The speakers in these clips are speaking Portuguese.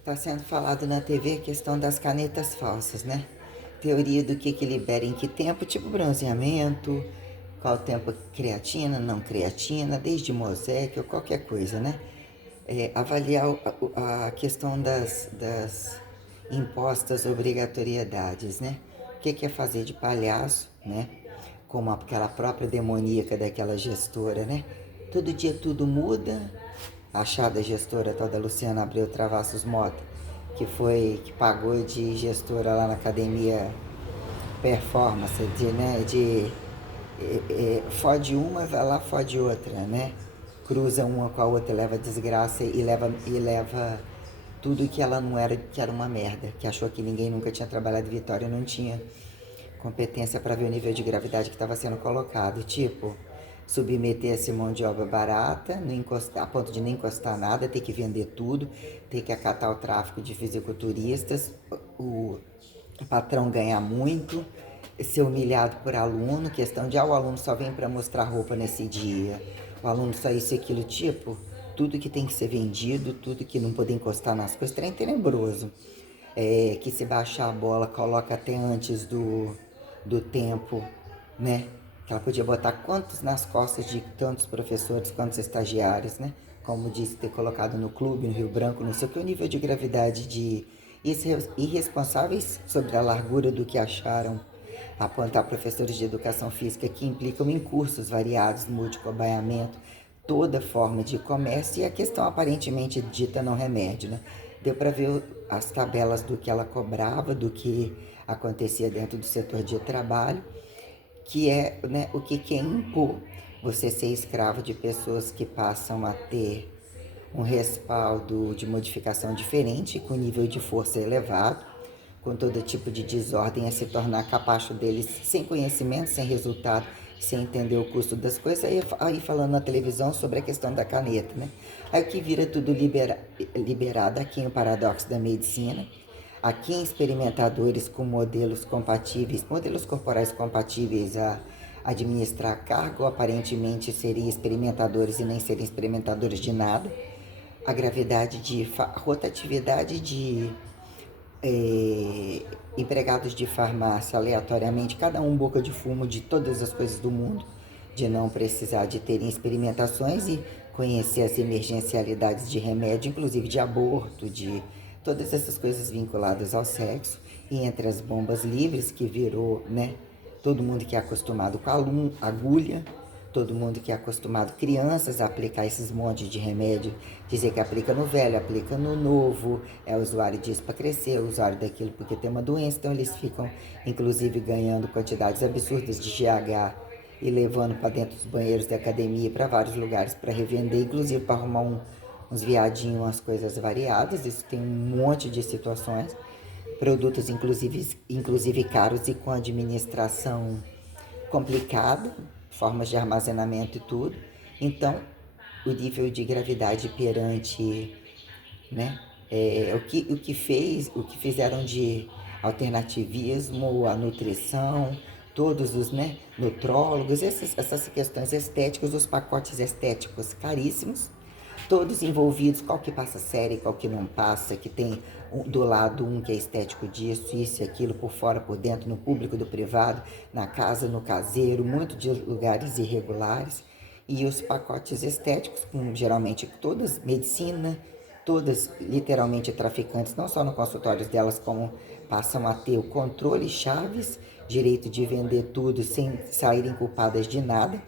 Está sendo falado na TV a questão das canetas falsas, né? Teoria do que libera em que tempo, tipo bronzeamento, qual tempo creatina, não creatina, desde Mosaic ou qualquer coisa, né? Avaliar a questão das impostas obrigatoriedades, né? O que é fazer de palhaço, né? Como aquela própria demoníaca daquela gestora, né? Todo dia tudo muda. A achada gestora tal da Luciana Abreu Travassos Mota, que pagou de gestora lá na academia performance, fode uma, vai lá, fode outra, né? Cruza uma com a outra, leva desgraça e leva tudo que ela não era, que era uma merda, que achou que ninguém nunca tinha trabalhado em Vitória, não tinha competência para ver o nível de gravidade que estava sendo colocado. Tipo, submeter essa mão de obra barata, não encostar, a ponto de não encostar nada, ter que vender tudo, ter que acatar o tráfico de fisiculturistas, o patrão ganhar muito, ser humilhado por aluno, questão de o aluno só vem para mostrar roupa nesse dia, o aluno só isso e aquilo, tipo, tudo que tem que ser vendido, tudo que não poder encostar nas coisas, trem tenebroso. Que se baixar a bola coloca até antes do tempo, né? Que ela podia botar quantos nas costas de tantos professores, quantos estagiários, né? Como disse, ter colocado no clube, no Rio Branco, não sei o que, o nível de gravidade de irresponsáveis sobre a largura do que acharam apontar professores de educação física que implicam em cursos variados, multicobaiamento, toda forma de comércio e a questão aparentemente dita não remédio, né? Deu para ver as tabelas do que ela cobrava, do que acontecia dentro do setor de trabalho, que é, né, o que quer impor você ser escravo de pessoas que passam a ter um respaldo de modificação diferente, com nível de força elevado, com todo tipo de desordem a se tornar capacho deles sem conhecimento, sem resultado, sem entender o custo das coisas, aí falando na televisão sobre a questão da caneta, né? Aí que vira tudo liberado aqui em o paradoxo da medicina, aqui em experimentadores com modelos compatíveis, modelos corporais compatíveis a administrar cargo, aparentemente seriam experimentadores e nem seriam experimentadores de nada, a gravidade de rotatividade de empregados de farmácia aleatoriamente, cada um boca de fumo de todas as coisas do mundo, de não precisar de terem experimentações e conhecer as emergencialidades de remédio, inclusive de aborto, de todas essas coisas vinculadas ao sexo, e entre as bombas livres, que virou, né, todo mundo que é acostumado com a agulha, todo mundo que é acostumado, crianças, a aplicar esses montes de remédio, dizer que aplica no velho, aplica no novo, o usuário disso para crescer, o usuário daquilo porque tem uma doença, então eles ficam, inclusive, ganhando quantidades absurdas de GH e levando para dentro dos banheiros da academia para vários lugares para revender, inclusive para arrumar uns viadinhos, umas coisas variadas. Isso tem um monte de situações, produtos inclusive caros e com administração complicado, formas de armazenamento e tudo. Então, o nível de gravidade perante, né, o que fizeram de alternativismo, a nutrição, todos os, né, nutrólogos, essas questões estéticas, os pacotes estéticos caríssimos, todos envolvidos, qual que passa série, qual que não passa, que tem do lado um que é estético disso, isso e aquilo, por fora, por dentro, no público, do privado, na casa, no caseiro, muito de lugares irregulares. E os pacotes estéticos, com geralmente todas medicina, todas literalmente traficantes, não só no consultório delas, como passam a ter o controle chaves, direito de vender tudo sem saírem culpadas de nada,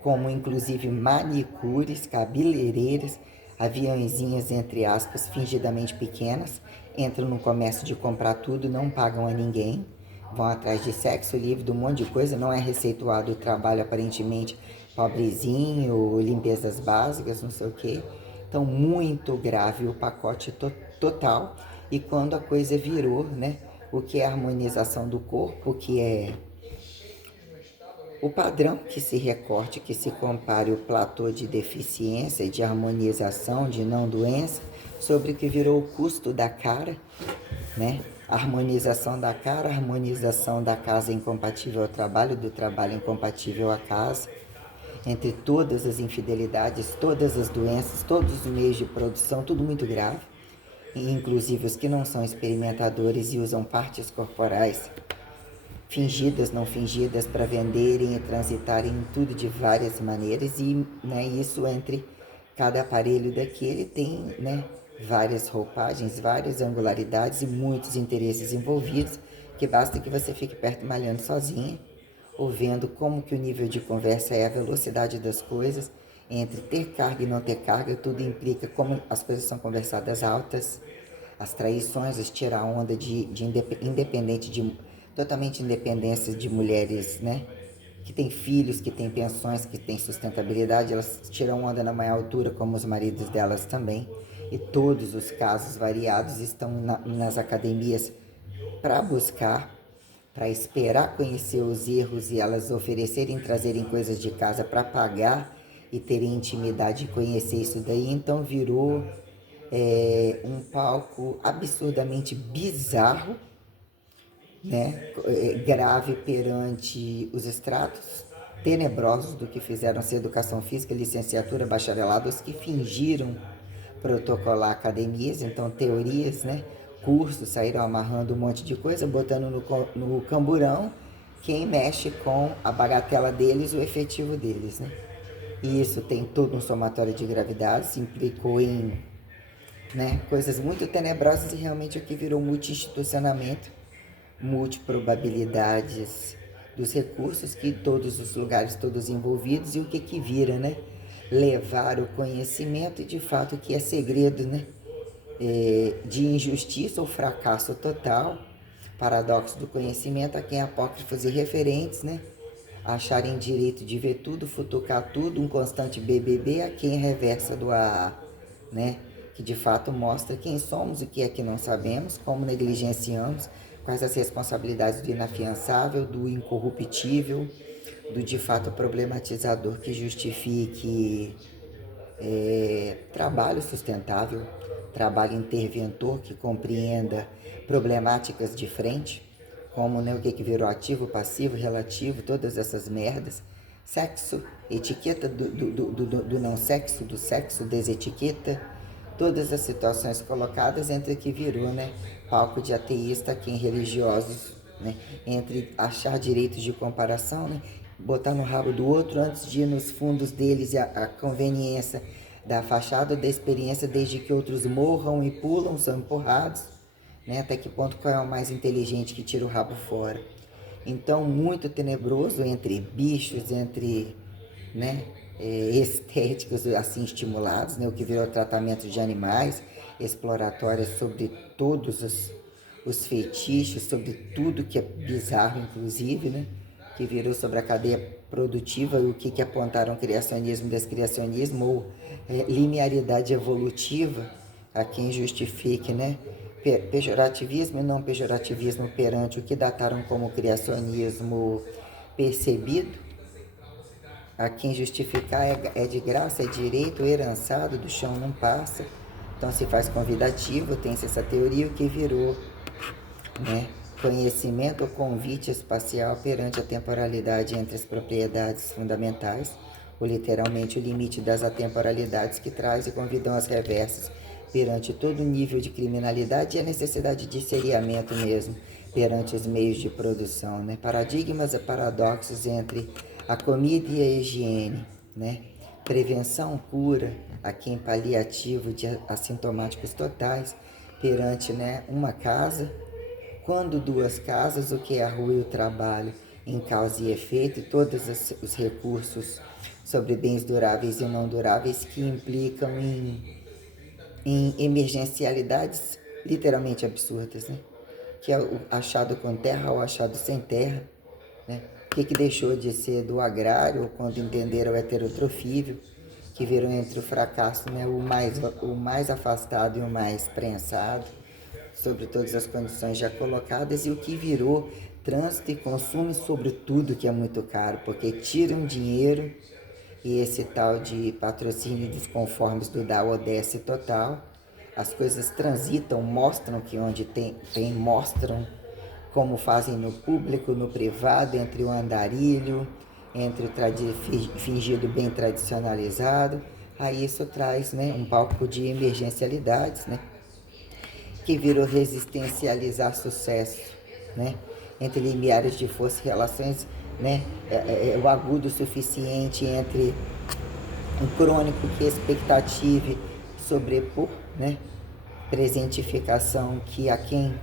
como inclusive manicures, cabeleireiras, aviãozinhas, entre aspas, fingidamente pequenas, entram no comércio de comprar tudo, não pagam a ninguém, vão atrás de sexo livre, de um monte de coisa, não é receituado o trabalho aparentemente pobrezinho, limpezas básicas, não sei o quê. Então, muito grave o pacote total. E quando a coisa virou, né, o que é a harmonização do corpo, o que é o padrão, que se recorte, que se compare o platô de deficiência, de harmonização, de não doença, sobre o que virou o custo da cara, né? Harmonização da cara, harmonização da casa incompatível ao trabalho, do trabalho incompatível à casa, entre todas as infidelidades, todas as doenças, todos os meios de produção, tudo muito grave. inclusive os que não são experimentadores e usam partes corporais fingidas, não fingidas, para venderem e transitarem em tudo de várias maneiras, e né, isso entre cada aparelho daquele tem, né, várias roupagens, várias angularidades e muitos interesses envolvidos, que basta que você fique perto malhando sozinha, ou vendo como que o nível de conversa é, a velocidade das coisas, entre ter carga e não ter carga, tudo implica como as coisas são conversadas altas, as traições, os tirar onda de independente de totalmente independência de mulheres, né? Que têm filhos, que têm pensões, que têm sustentabilidade, elas tiram onda na maior altura, como os maridos delas também. E todos os casos variados estão nas academias para buscar, para esperar conhecer os erros e elas oferecerem, trazerem coisas de casa para pagar e terem intimidade e conhecer isso daí. Então virou um palco absurdamente bizarro, né, grave perante os estratos tenebrosos do que fizeram ser educação física, licenciatura, bacharelado, os que fingiram protocolar academias, então teorias, né, cursos, saíram amarrando um monte de coisa, botando no camburão quem mexe com a bagatela deles, o efetivo deles, né. E isso tem todo um somatório de gravidades, implicou em, né, coisas muito tenebrosas e realmente o que virou multi-institucionamento, multiprobabilidades dos recursos que todos os lugares, todos envolvidos, e o que que vira, né? Levar o conhecimento e de fato que é segredo, né? De injustiça ou fracasso total, paradoxo do conhecimento, a quem apócrifos e referentes, né? Acharem direito de ver tudo, futucar tudo, um constante BBB, a quem reversa do AA, né? Que de fato mostra quem somos, o que é que não sabemos, como negligenciamos, quais as responsabilidades do inafiançável, do incorruptível, do de fato problematizador que justifique trabalho sustentável, trabalho interventor que compreenda problemáticas de frente, como, né, o que virou ativo, passivo, relativo, todas essas merdas, sexo, etiqueta do não sexo, do sexo, desetiqueta, todas as situações colocadas entre o que virou, né, palco de ateísta, quem religiosos, né, entre achar direitos de comparação, né, botar no rabo do outro antes de ir nos fundos deles e a conveniência da fachada da experiência, desde que outros morram e pulam, são empurrados, né, até que ponto qual é o mais inteligente que tira o rabo fora. Então, muito tenebroso entre bichos, entre, né, estéticos assim estimulados, né, o que virou tratamento de animais, exploratórias sobre todos os feitiços, sobre tudo que é bizarro, inclusive, né, que virou sobre a cadeia produtiva e o que apontaram criacionismo, descriacionismo ou linearidade evolutiva, a quem justifique, né, pejorativismo e não pejorativismo perante o que dataram como criacionismo percebido, a quem justificar é de graça, é direito, herançado, do chão não passa. Então se faz convidativo, tem-se essa teoria, o que virou, né, conhecimento ou convite espacial perante a temporalidade entre as propriedades fundamentais, ou literalmente o limite das atemporalidades que traz e convidam as reversas perante todo nível de criminalidade e a necessidade de seriamento mesmo perante os meios de produção, né? Paradigmas e paradoxos entre a comida e a higiene, né? Prevenção, cura, aqui em paliativo de assintomáticos totais perante, né, uma casa, quando duas casas, o que é a rua e o trabalho em causa e efeito, e todos os recursos sobre bens duráveis e não duráveis que implicam em emergencialidades literalmente absurdas, né? Que é o achado com terra ou achado sem terra, né? O que deixou de ser do agrário, quando entenderam o heterotrofível, que viram entre o fracasso, né, o mais afastado e o mais prensado, sobre todas as condições já colocadas, e o que virou trânsito e consumo sobre tudo que é muito caro, porque tiram dinheiro e esse tal de patrocínio dos conformes do Dow desce total, as coisas transitam, mostram que onde tem mostram como fazem no público, no privado, entre o andarilho, entre o fingido bem tradicionalizado. Aí isso traz, né, um palco de emergencialidades, né? que virou resistencializar sucesso, né? Entre limiares de força e relações, né? O agudo suficiente entre um crônico que é expectativa e sobrepor, né? Presentificação que a quem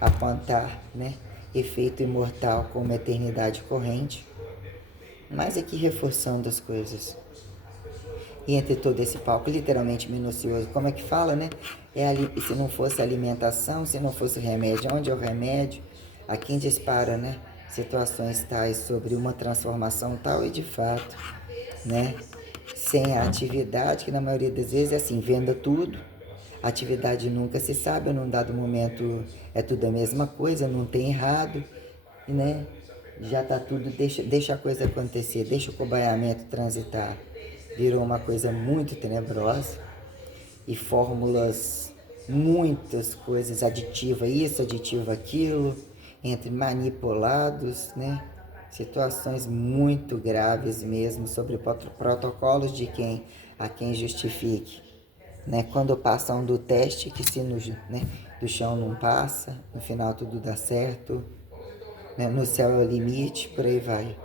apontar, né? Efeito imortal como eternidade corrente, mas aqui reforçando as coisas. E entre todo esse palco literalmente minucioso, como é que fala, né? Se não fosse alimentação, se não fosse remédio, onde é o remédio? A quem dispara, né? Situações tais sobre uma transformação tal e de fato, né? Sem a atividade, que na maioria das vezes é assim, venda tudo, atividade nunca se sabe, num dado momento é tudo a mesma coisa, não tem errado, né? Já tá tudo, deixa a coisa acontecer, deixa o cobaiamento transitar. Virou uma coisa muito tenebrosa e fórmulas, muitas coisas, aditiva isso, aditiva aquilo, entre manipulados, né? Situações muito graves mesmo sobre protocolos de quem a quem justifique, né? Quando passam do teste que se né? Do chão não passa, no final tudo dá certo, né? No céu é o limite, por aí vai.